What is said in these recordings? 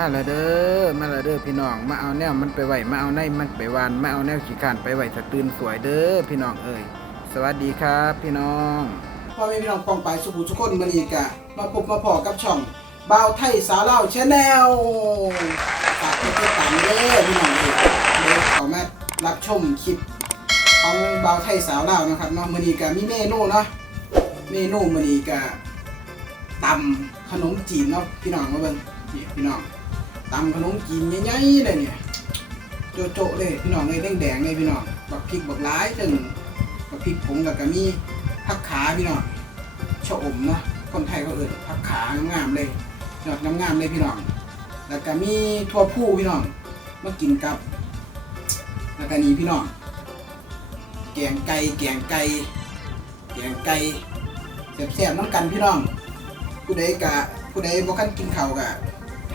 มาและเด้อมาและเด้อพี่น้อง มาเอาแนวมันไปไหวมาเอาในมันไปวานมาเอาแนวขี้ขานไปไหวสะตื่นสวยเด้อพี่น้องเอ้ยสวัสดีครับพี่น้องพ่อแม่พี่น้องปองไปสุขุทุกคนมันอีกอะมาพบมาพอกับช่องบ่าวไทยสาวเล่าชแนลฝากติดตามเด้อพี่น้องเอ้ยเดี๋ยวขามารับชมคลิปของบ่าวไทยสาวเล่านะครับเนาะมื้อนี้ก็มีเมนูเนาะเมนูมื้อนี้ก็ตำขนมจีนเนาะพี่น้องมาเบิ่ง นี่พี่น้องตำขนมจีนใหญ่ๆเลยเนี่ยโจะๆเลยพี่น้องเลยแดงๆเลยพี่น้องบักพริกบักหลายตึงบักพริกผงกับก็มีผักขาพี่น้องชะอมเนาะคนไทยก็เอ่ยผักขางามๆเลยยอดงามๆเลยพี่น้องแล้วก็มีทั่วผู้พี่น้องมากินกับแล้วก็นี่พี่น้องแกงไก่แกงไก่แกงไก่แซ่บๆน้ำกันพี่น้องผู้ใดกะผู้ใดบ่คันกินข้าวกะ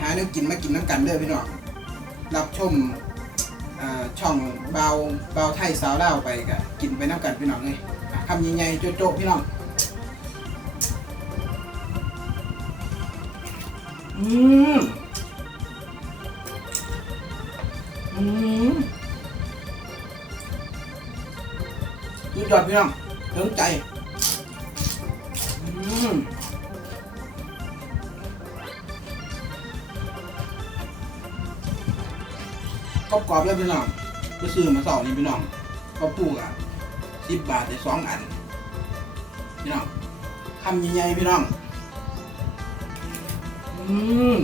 หาเนื้อกินมากินน้ำกันเด้อพี่น้องรับชมอ่าช่องเบาเบาไทยสาวเล่าวไปกะกินไปน้ำกันพี่น้องเลยคำใหญ่ๆโจ๊ะๆพี่น้องอืมอืมดูยอดพี่น้องเติมใจอืม กรอบๆเลยพี่น้องไปซื้อมาสองนี่พี่น้องก็ปูกอะสิบบาทได้สองอัน พี่น้องคำใหญ่ๆพี่น้อง อืม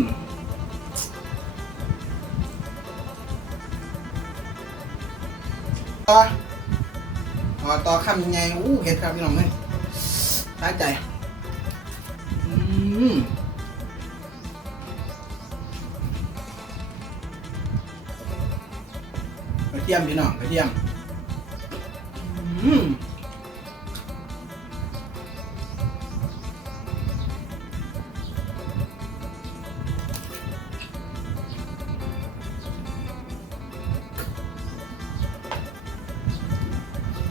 ต่อต่อต่อคำใหญ่ๆอู้เห็ดครับพี่น้องเลยท้ายใจ อืม ทียมพี่น้องกระเทียมอืม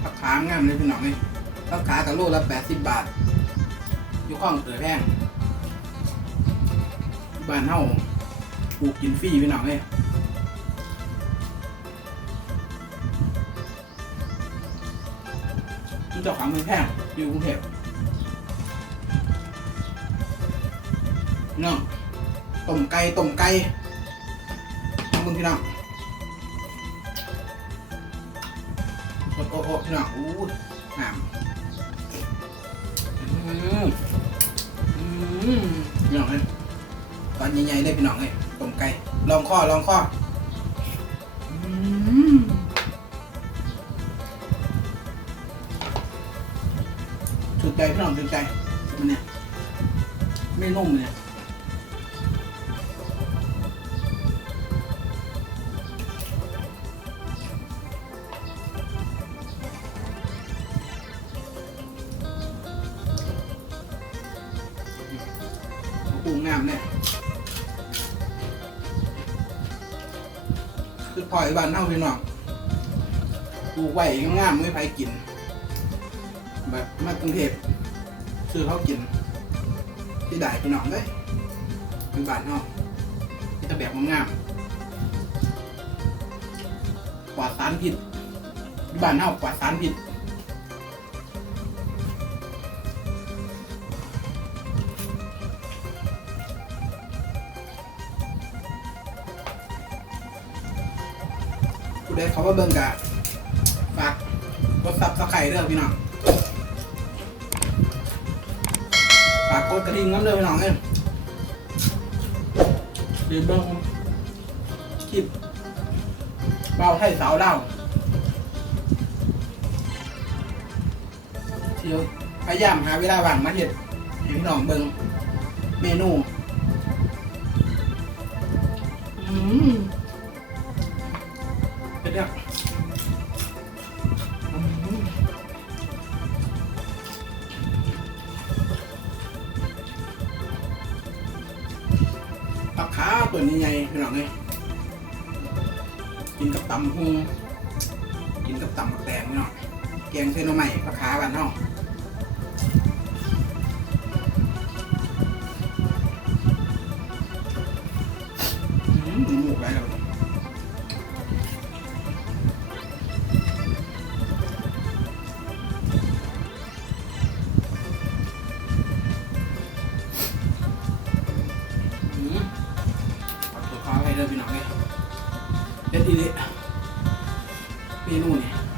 ผักขางามเลยพี่น้องเลยผักขากับโลละแปดสิบบาท อยู่ข้องเตยแพงบ้านเฮาปลูกกินฟรีพี่น้องเเจ้าของเมืองแพงอยู่กรุงเทพพี่น้องต้มไก่ต้มไก่ทำมึงพี่น้องโอ้โอ้พี่น้องอู้ยงามอืมอืมพี่น้องเลยตอนใหญ่ๆได้พี่น้องเลยต้มไก่ลองข้อลองข้ออืม ถูกใจพี่น้องถูกใจมันเนี่ยไม่นุ่มเลยปรุงามเนี่ยคือปล่อยบ้านเท่าพี่น้องปลูกไว้งามไม่ไปกิน แบบมากรุงเทพซื้อเขากิน ที่ได้พี่น้องเลยเป็นบ้านเฮาที่ตะแบบงามๆปลอดสารพิษที่บ้านเฮาปลอดสารพิษผู้ใดเขาว่าเบิ่งกะฝากกดซับสไครต์เด้อพี่น้อง ฝากกดกระดิ่งน้ำเด้อพี่น้องเอ้ยหรือเบิ่งคลิปเบาให้สาวเล่าเที่ยวพยายามหาเวลาว่างมาเห็ดให้พี่น้องเบิ่งเมนูอืมเป็นยังอื ปลาขาตัวนี้ไงพี่น้องเลยกินกับตำฮุงกินกับตำแตงเนาะแกงเส้นใหม่ปลาขาบ้านเนาะ เอาตัว